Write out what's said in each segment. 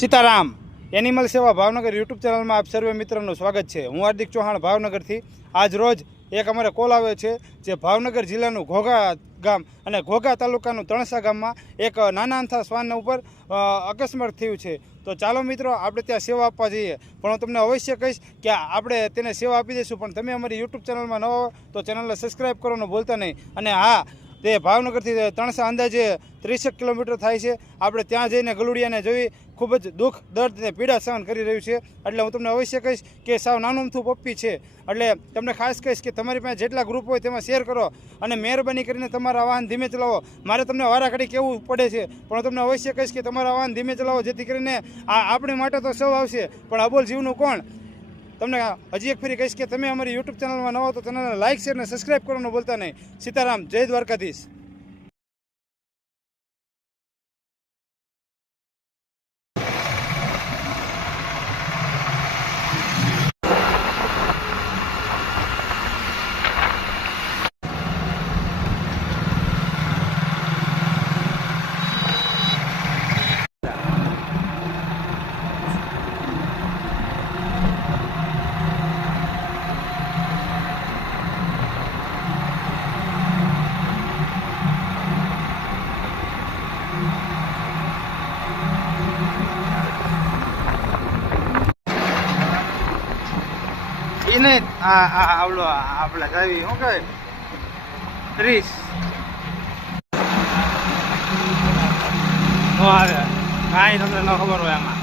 Sitaram animal સેવા Bhavnagar YouTube ચેનલમાં આપ સર્વે મિત્રોનું સ્વાગત છે। હું હાર્દિક ચૌહાણ ભાવનગરથી। આજ રોજ એક અમારે કોલ આવ્યો છે જે ભાવનગર જિલ્લાનું ઘોઘા ગામ અને ઘોઘા તાલુકાનું તણસા ગામમાં એક નાના અમથા શ્વાન ઉપર અકસ્માત થયું છે। તો ચાલો મિત્રો આપણે ત્યાં સેવા આપવા જઈએ, પણ હું તમને અવશ્ય કહીશ કે આપણે તેને સેવા આપી દઈશું, પણ તમે અમારી યુટ્યુબ ચેનલમાં નવા હો તો ચેનલને સબસ્ક્રાઈબ કરવાનું ભૂલતા નહીં। અને હા, તે ભાવનગરથી તણસા અંદાજે 30 કિલોમીટર થાય છે। આપણે ત્યાં જઈને ગલુડિયાને જોઈ ખૂબ જ દુઃખ, દર્દ અને પીડા સહન કરી રહ્યું છે। એટલે હું તમને અવશ્ય કહીશ કે સાવ નાનું અમથું પપ્પી છે, એટલે તમને ખાસ કહીશ કે તમારી પાસે જેટલા ગ્રુપ હોય તેમાં શેર કરો અને મહેરબાની કરીને તમારા વાહન ધીમે ચલાવો। મારે તમને વારાઘડી કહેવું પડે છે, પણ હું તમને અવશ્ય કહીશ કે તમારા વાહન ધીમે ચલાવો, જેથી કરીને આપણી માટે તો સૌ આવશે, પણ અબોલ જીવનું કોણ। તમને હજી એક ફરી કહીશ કે તમે અમારી યુટ્યુબ ચેનલમાં નવા તો ચેનલને લાઇક, શેર અને સબસ્ક્રાઈબ કરવાનું ભૂલતા નહીં। સીતારામ, જય દ્વારકાધીશ। એને આવડો આપણા ગાવી શું કહે 30 કાંઈ તમને ન ખબર હોય આમાં।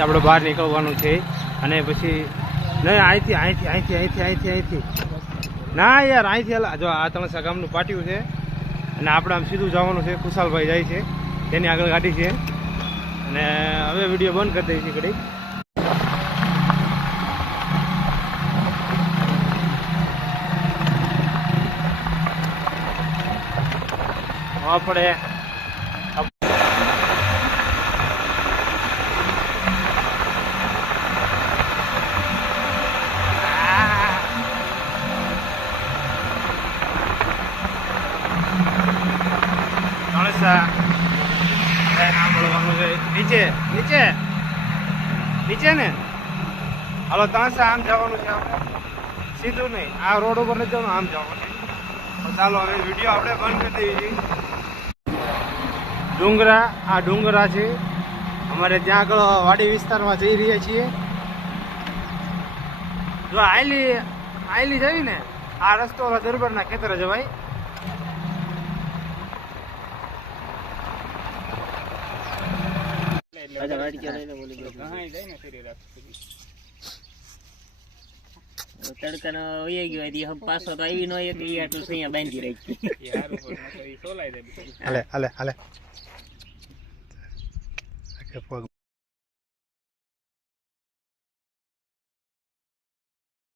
આપણે બહાર નીકળવાનું છે અને પછી નહીં અહીંથી ના યાર અહીંથી જો આ તણસા ગામનું પાટિયું છે અને આપણે આમ સીધું જવાનું છે। કુશાલભાઈ જાય છે, તેની આગળ ગાડી છે અને હવે વિડીયો બંધ કરી દઈએ છીએ ઘડી। આપણે નીચે ને હાલો તણસા આમ જવાનું છે, આપણે સીધું નહીં, આ રોડ ઉપર નથી જવાનું, આમ જવાનું છે। તો ચાલો હવે વિડીયો આપણે બંધ કરી દઈએ છીએ। આ ડુંગરા છે, અમારે ત્યાં આગળ વાડી વિસ્તારમાં જઈ રહ્યા છીએ। જો આયલી જવી ને આ રસ્તો દરબારના ખેતરે જવાય। તડકા નો વહી ગયો પાછો તો આવી નો આટલું અહીંયા બાંધી રાખી।